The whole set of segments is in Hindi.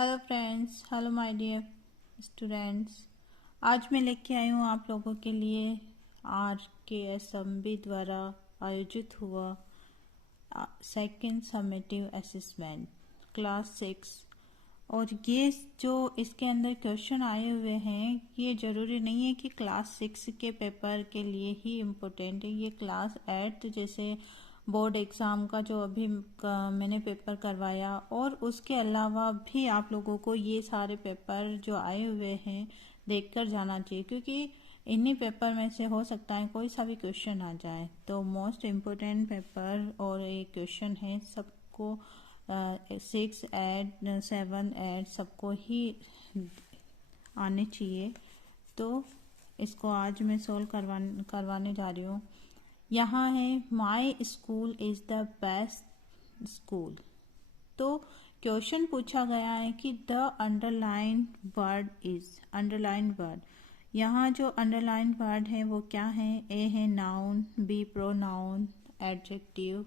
Hello friends, hello my dear students. आज मैं लेके आई हूँ आप लोगों के लिए RKSMB द्वारा आयोजित हुआ सेकंड समेटिव असेसमेंट क्लास 6। और ये जो इसके अंदर क्वेश्चन आए हुए हैं, ये ज़रूरी नहीं है कि क्लास 6 के पेपर के लिए ही इम्पोर्टेंट है। ये क्लास 8 जैसे बोर्ड एग्ज़ाम का जो अभी मैंने पेपर करवाया, और उसके अलावा भी आप लोगों को ये सारे पेपर जो आए हुए हैं देखकर जाना चाहिए, क्योंकि इन्हीं पेपर में से हो सकता है कोई सा भी क्वेश्चन आ जाए। तो मोस्ट इम्पोर्टेंट पेपर और ये क्वेश्चन है, सबको 6, 8, 7, 8 सबको ही आने चाहिए। तो इसको आज मैं सोल्व करवाने जा रही हूँ। यहाँ है my school is the best school. तो क्वेश्चन पूछा गया है कि the underline word is underline word. यहाँ जो अंडरलाइन वर्ड है वो क्या है? ए है नाउन, बी प्रोनाउन, एडजेक्टिव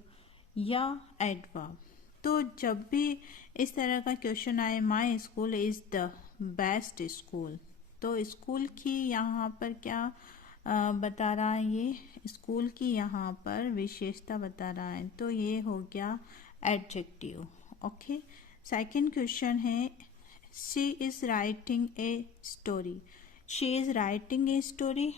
या एडवर्ब। तो जब भी इस तरह का क्वेश्चन आए my school is the best school, तो स्कूल की यहाँ पर क्या बता रहा है? ये स्कूल की यहाँ पर विशेषता बता रहा है, तो ये हो गया एडजेक्टिव। ओके, सेकंड क्वेश्चन है she is writing a story. She is writing a story,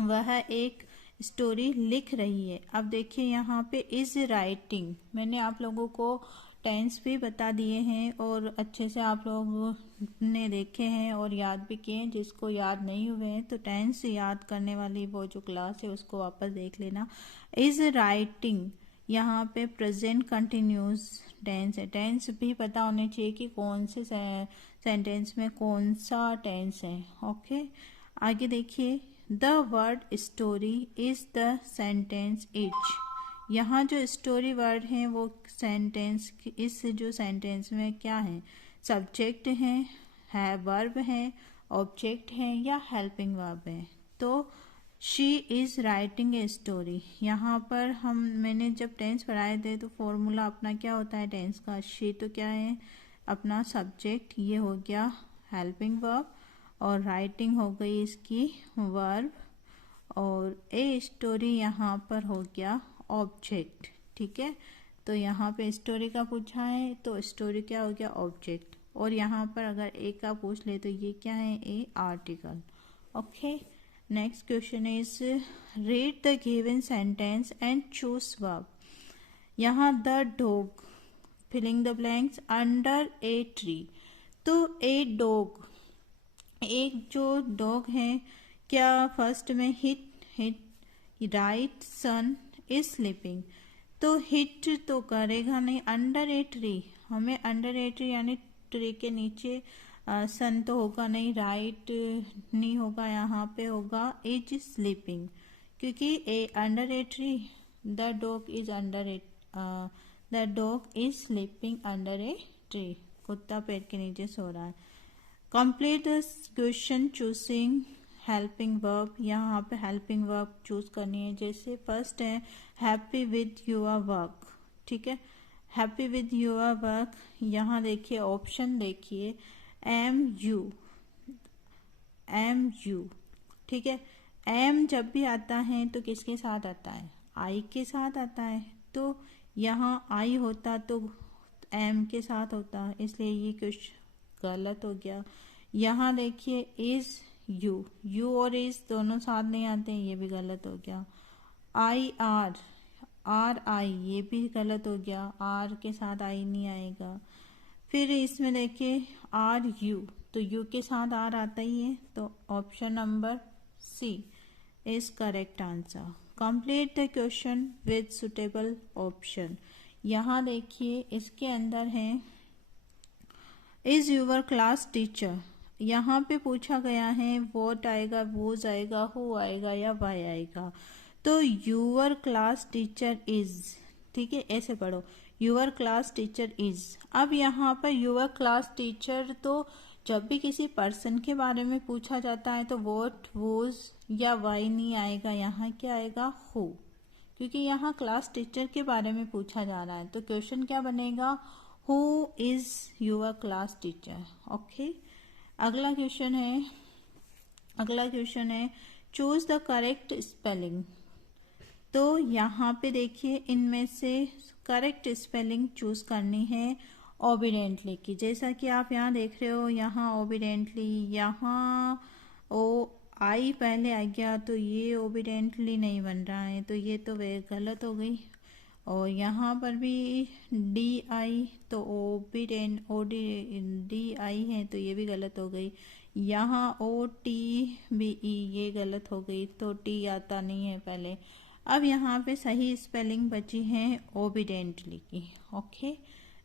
वह एक स्टोरी लिख रही है। अब देखिए यहाँ पे इज राइटिंग, मैंने आप लोगों को टेंस भी बता दिए हैं और अच्छे से आप लोग ने देखे हैं और याद भी किए हैं। जिसको याद नहीं हुए हैं तो टेंस याद करने वाली वो जो क्लास है उसको वापस देख लेना। इज राइटिंग यहाँ पे प्रेजेंट कंटिन्यूस टेंस है। टेंस भी पता होने चाहिए कि कौन से सेंटेंस में कौन सा टेंस है। ओके, आगे देखिए the word story is the sentence etch. यहाँ जो स्टोरी वर्ड है वो सेंटेंस, इस जो सेंटेंस में क्या है? सब्जेक्ट है वर्ब है, ऑब्जेक्ट है या हेल्पिंग वर्ब है। तो she is writing a story, यहाँ पर मैंने जब टेंस पढ़ाए थे तो फॉर्मूला अपना क्या होता है टेंस का? शी तो क्या है? अपना सब्जेक्ट, ये हो गया हेल्पिंग वर्ब, और राइटिंग हो गई इसकी वर्ब, और ए स्टोरी यहाँ पर हो गया ऑब्जेक्ट। ठीक है, तो यहाँ पे स्टोरी का पूछा है तो स्टोरी क्या हो गया? ऑब्जेक्ट। और यहाँ पर अगर ए का पूछ ले तो ये क्या है? A article. Okay, next question is read the given sentence and choose verb. यहाँ the dog, filling the blanks, under a tree. तो ए डॉग, एक जो डॉग है, क्या फर्स्ट में hit right sun is sleeping, तो हिट तो करेगा नहीं। अंडर ए ट्री, हमें अंडर ए ट्री यानी ट्री के नीचे सन तो होगा नहीं, राइट नहीं होगा, यहाँ पे होगा इज स्लीपिंग, क्योंकि a under a tree, the dog is under a, the dog is sleeping under a tree, कुत्ता पेड़ के नीचे सो रहा है। Complete the question choosing helping verb. यहाँ पे हेल्पिंग वर्ब चूज करनी है। जैसे फर्स्ट है हैप्पी विद योर वर्क। ठीक है, हैप्पी विद योर वर्क, यहाँ देखिए ऑप्शन देखिए एम यू। ठीक है, एम जब भी आता है तो किसके साथ आता है? आई के साथ आता है। तो यहाँ आई होता तो एम के साथ होता, इसलिए ये कुछ गलत हो गया। यहाँ देखिए इज यू और इज दोनों साथ नहीं आते, ये भी गलत हो गया। आई आई, ये भी गलत हो गया, आर के साथ आई नहीं आएगा। फिर इसमें देखिए आर यू, तो यू के साथ आर आता ही है, तो option number C is correct answer. Complete the question with suitable option. यहाँ देखिए इसके अंदर है इज यूवर क्लास टीचर। यहाँ पे पूछा गया है वॉट आएगा, वोज आएगा, हु आएगा या वाई आएगा। तो यूवर क्लास टीचर इज, ठीक है, ऐसे पढ़ो, यूवर क्लास टीचर इज। अब यहाँ पर यूवर क्लास टीचर, तो जब भी किसी पर्सन के बारे में पूछा जाता है तो वॉट, वोज या वाई नहीं आएगा, यहाँ क्या आएगा? हु, क्योंकि यहाँ क्लास टीचर के बारे में पूछा जा रहा है। तो क्वेश्चन क्या बनेगा? Who is your class teacher. Okay, अगला क्वेश्चन है चूज द करेक्ट स्पेलिंग। तो यहाँ पे देखिए इनमें से करेक्ट स्पेलिंग चूज करनी है ओबिडेंटली की। जैसा कि आप यहाँ देख रहे हो, यहाँ ओबिडेंटली, यहाँ ओ आई पहले आ गया तो ये ओबिडेंटली नहीं बन रहा है, तो ये तो वे गलत हो गई। और यहाँ पर भी डी आई तो ओबिडेंट ओ डी आई है तो ये भी गलत हो गई। यहाँ ओ टी बी ई ये गलत हो गई, तो टी आता नहीं है पहले। अब यहाँ पे सही स्पेलिंग बची है ओबिडेंटली की। ओके,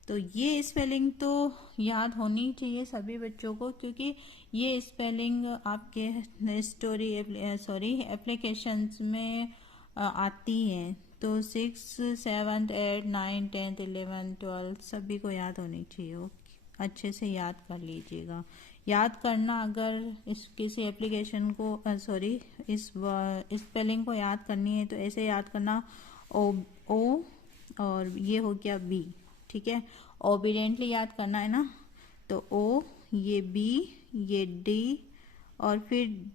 तो ये स्पेलिंग तो याद होनी चाहिए सभी बच्चों को, क्योंकि ये स्पेलिंग आपके एप्लीकेशंस में आती है। तो 6, 7, 8, 9, 10, 11, 12 सभी को याद होनी चाहिए। ओके, अच्छे से याद कर लीजिएगा। याद करना, अगर इस किसी एप्लीकेशन को इस स्पेलिंग को याद करनी है तो ऐसे याद करना, ओ और ये हो गया बी। ठीक है, ओबिडेंटली याद करना है ना, तो ओ, ये बी, ये डी और फिर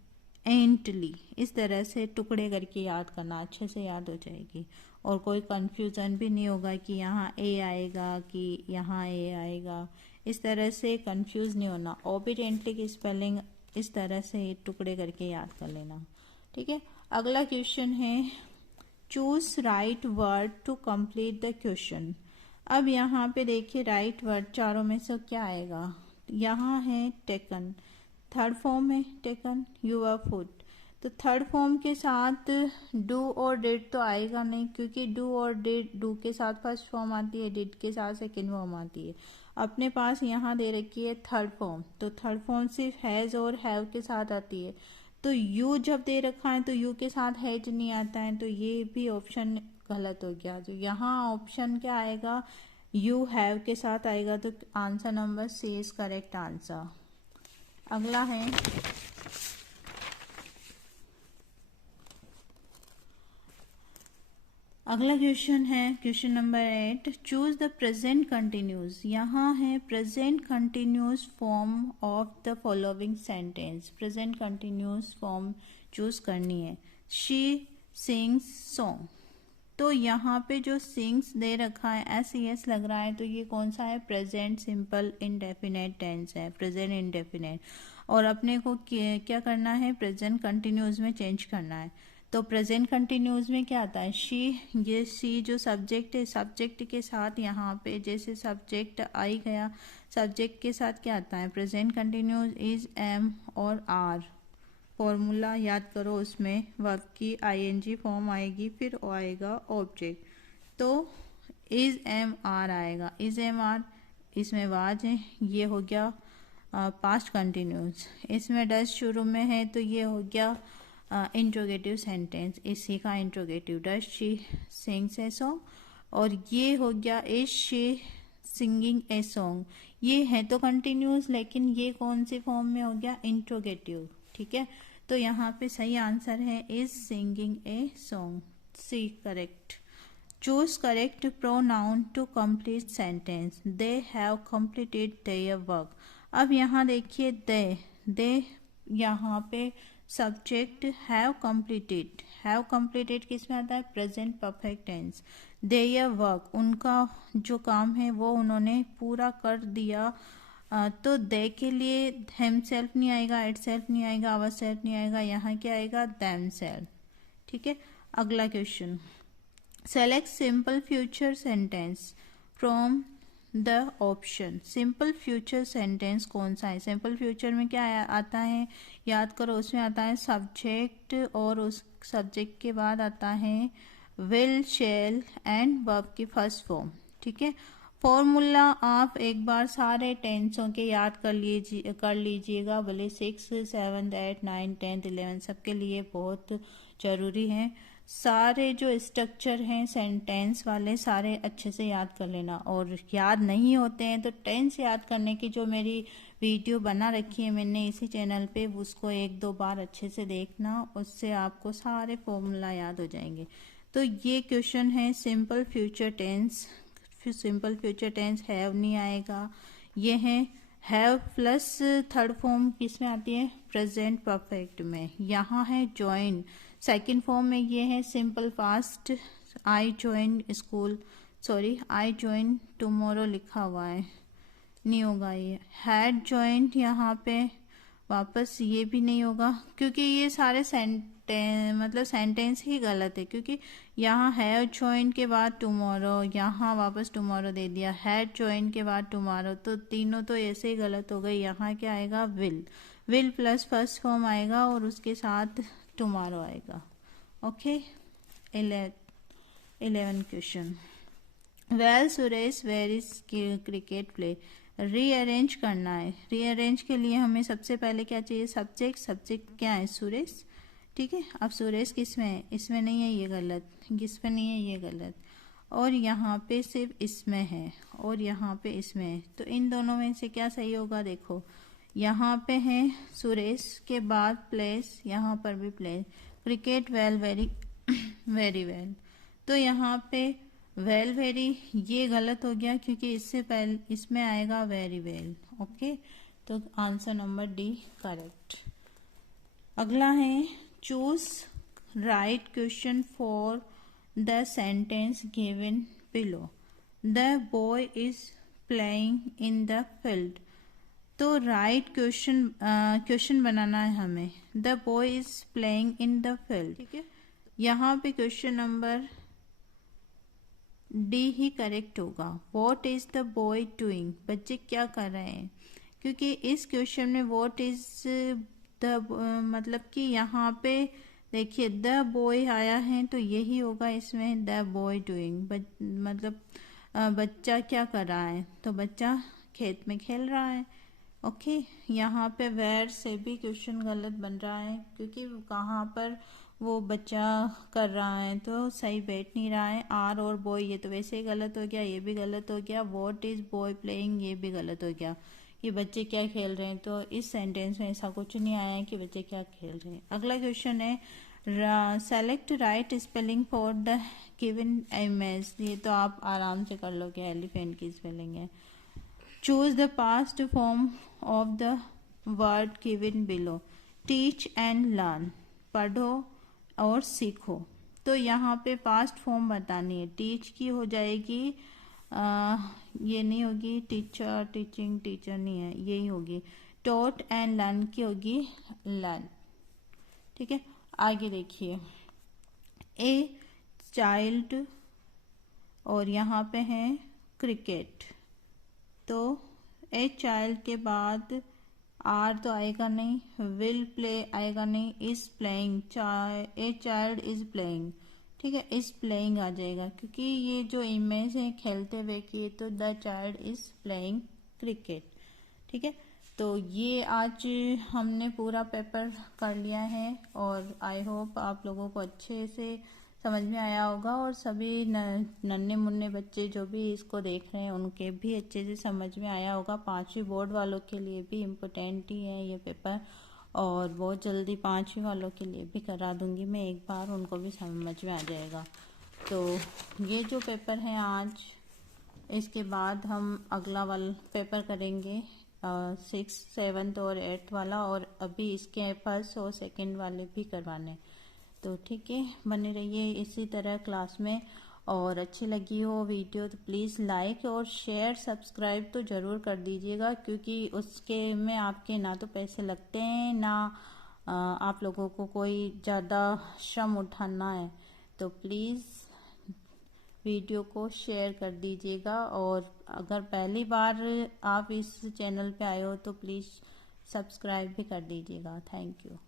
एंटली, इस तरह से टुकड़े करके याद करना, अच्छे से याद हो जाएगी। और कोई कंफ्यूजन भी नहीं होगा कि यहाँ ए आएगा कि यहाँ ए आएगा, इस तरह से कंफ्यूज नहीं होना। ओबिडेंटली की स्पेलिंग इस तरह से टुकड़े करके याद कर लेना। ठीक है, अगला क्वेश्चन है choose right word to complete the question. अब यहाँ पे देखिए राइट वर्ड चारों में से क्या आएगा। यहाँ है टेकन, थर्ड फॉर्म है टेकन, यूर फूड। तो थर्ड फॉर्म के साथ डू और डिड तो आएगा नहीं, क्योंकि डू और डिड, डू के साथ फर्स्ट फॉर्म आती है, डिड के साथ सेकेंड फॉर्म आती है। अपने पास यहाँ दे रखी है थर्ड फॉर्म, तो थर्ड फॉर्म सिर्फ हैज और हैव के साथ आती है। तो यू जब दे रखा है तो यू के साथ हैज नहीं आता है, तो ये भी ऑप्शन गलत हो गया। तो यहाँ ऑप्शन क्या आएगा, यू हैव के साथ आएगा, तो answer number C is correct answer. अगला क्वेश्चन है question number 8, choose the present continuous. यहाँ है present continuous form of the following sentence. Present continuous form choose करनी है। She sings song. तो यहाँ पे जो सिंग्स दे रखा है एस लग रहा है, तो ये कौन सा है, प्रेजेंट सिंपल इंडेफिनेट टेंस है, प्रेजेंट इंडेफिनेट। और अपने को क्या करना है, प्रेजेंट कंटिन्यूस में चेंज करना है। तो प्रेजेंट कंटिन्यूस में क्या आता है, शी, ये शी जो सब्जेक्ट है, सब्जेक्ट के साथ यहाँ पे जैसे सब्जेक्ट आई गया, सब्जेक्ट के साथ क्या आता है, प्रेजेंट कंटिन्यूस इज, एम और आर। फॉर्मूला याद करो, उसमें वर्ब की आईएनजी फॉर्म आएगी, फिर आएगा ऑब्जेक्ट, तो इज एम आर आएगा। इज एम आर, इसमें वाज है, ये हो गया पास्ट कंटिन्यूस। इसमें डज शुरू में है, तो ये हो गया इंट्रोगेटिव सेंटेंस, इसी का interrogative, does she sings a song. और ये हो गया is she singing a song. ये है तो कंटिन्यूस, लेकिन ये कौन सी फॉर्म में हो गया, इंट्रोगेटिव। ठीक है, तो यहाँ पे सही आंसर है is singing a song, C correct. Choose correct pronoun to complete sentence. They have completed their work. अब यहाँ देखिए दे यहाँ पे सब्जेक्ट हैव कंप्लीटेड किस में आता है, present perfect tense. Their work, उनका जो काम है वो उन्होंने पूरा कर दिया। तो दे के लिए हिमसेल्फ नहीं आएगा, इटसेल्फ नहीं आएगा, अवरसेल्फ नहीं आएगा, यहाँ क्या आएगा, देमसेल्फ। ठीक है, अगला question, select simple future sentence from the option. Simple future sentence कौन सा है, सिंपल फ्यूचर में क्या आता है, याद करो, उसमें आता है सब्जेक्ट और उस सब्जेक्ट के बाद आता है विल, शैल एंड वर्ब की फर्स्ट फॉर्म। ठीक है, फॉर्मूला आप एक बार सारे टेंसों के याद कर लीजिएगा, भले 6, 7, 8, 9, 10, 11 सबके लिए बहुत ज़रूरी है। सारे जो स्ट्रक्चर हैं सेंटेंस वाले सारे अच्छे से याद कर लेना। और याद नहीं होते हैं तो टेंस याद करने की जो मेरी वीडियो बना रखी है मैंने इसी चैनल पे, उसको 1-2 बार अच्छे से देखना, उससे आपको सारे फॉर्मूला याद हो जाएंगे। तो ये क्वेश्चन है simple future tense simple future tense have नहीं आएगा। ये है हैव प्लस थर्ड फॉर्म किस में आती है, प्रेजेंट परफेक्ट में। यहाँ है ज्वाइन, सेकंड फॉर्म में ये है simple past, I join school, sorry I join tomorrow लिखा हुआ है, नहीं होगा ये। हैड ज्वाइंट यहाँ पे वापस ये भी नहीं होगा, क्योंकि ये सारे सेंटेंस ही गलत है, क्योंकि यहाँ हैव ज्वाइंट के बाद टुमारो, यहाँ वापस टुमारो दे दिया, हैड ज्वाइंट के बाद टुमारो, तो तीनों तो ऐसे ही गलत हो गए। यहाँ क्या आएगा, विल प्लस फर्स्ट फॉर्म आएगा और उसके साथ टुमारो आएगा। Okay, 11 question. Well Suresh, where is cricket play. Rearrange करना है। रीअरेंज के लिए हमें सबसे पहले क्या चाहिए, सब्जेक्ट। सब्जेक्ट क्या है, सुरेश, ठीक है। अब सुरेश किस में है, इसमें नहीं है, ये गलत, किस में नहीं है, ये गलत, और यहाँ पे सिर्फ इसमें है और यहाँ पे इसमें है, तो इन दोनों में से क्या सही होगा, देखो यहाँ पे है सुरेश के बाद प्लेस, यहाँ पर भी place, cricket well very very well, तो यहाँ पे वेल वेरी ये गलत हो गया, क्योंकि इससे पहले इसमें आएगा वेरी वेल। ओके, तो आंसर नंबर डी करेक्ट। अगला है choose right question for the sentence given below. The boy is playing in the field, तो राइट क्वेश्चन बनाना है हमें। The boy is playing in the field, ठीक है। यहाँ पे क्वेश्चन नंबर डी ही करेक्ट होगा। What is the boy doing, बच्चे क्या कर रहे हैं, क्योंकि इस क्वेश्चन में वॉट इज द मतलब कि यहाँ पे देखिए द बॉय आया है, तो यही होगा इसमें, द बॉय डूइंग, मतलब बच्चा क्या कर रहा है, तो बच्चा खेत में खेल रहा है। ओके, यहाँ पे वेयर से भी क्वेश्चन गलत बन रहा है, क्योंकि कहाँ पर वो बच्चा कर रहा है तो सही बैठ नहीं रहा है। आर और बॉय ये तो वैसे ही गलत हो गया, ये भी गलत हो गया। व्हाट इज बॉय प्लेइंग, ये भी गलत हो गया, ये बच्चे क्या खेल रहे हैं, तो इस सेंटेंस में ऐसा कुछ नहीं आया है कि बच्चे क्या खेल रहे हैं। अगला क्वेश्चन है select right spelling for the given image, ये तो आप आराम से कर लोगे, एलिफेंट की स्पेलिंग है। Choose the past form of the word given below. Teach and learn, पढ़ो और सीखो, तो यहाँ पे पास्ट फॉर्म बतानी है। टीच की हो जाएगी ये नहीं होगी, टीचर टीचिंग, टीचर नहीं है, यही होगी। टॉट एंड लर्न की होगी लर्न, ठीक है। आगे देखिए, ए चाइल्ड और यहाँ पे है क्रिकेट, तो ए चाइल्ड के बाद आर तो आएगा नहीं, विल प्ले आएगा नहीं, is playing, a child is playing, ठीक है, इज प्लेइंग आ जाएगा, क्योंकि ये जो इमेज है खेलते हुए की, तो the child is playing cricket, ठीक है। तो ये आज हमने पूरा पेपर कर लिया है, और आई होप आप लोगों को अच्छे से समझ में आया होगा, और सभी नन्हे मुन्ने बच्चे जो भी इसको देख रहे हैं उनके भी अच्छे से समझ में आया होगा। 5वीं बोर्ड वालों के लिए भी इम्पोर्टेंट ही है ये पेपर, और बहुत जल्दी 5वीं वालों के लिए भी करा दूंगी मैं एक बार, उनको भी समझ में आ जाएगा। तो ये जो पेपर है आज, इसके बाद हम अगला वाला पेपर करेंगे 6th 7th और 8th वाला, और अभी इसके फर्स्ट और सेकेंड वाले भी करवाने, तो ठीक है, बने रहिए इसी तरह क्लास में। और अच्छी लगी हो वीडियो तो प्लीज़ लाइक और शेयर सब्सक्राइब तो ज़रूर कर दीजिएगा, क्योंकि उसके में आपके ना तो पैसे लगते हैं, ना आप लोगों को कोई ज़्यादा श्रम उठाना है, तो प्लीज़ वीडियो को शेयर कर दीजिएगा। और अगर पहली बार आप इस चैनल पे आए हो तो प्लीज़ सब्सक्राइब भी कर दीजिएगा। Thank you.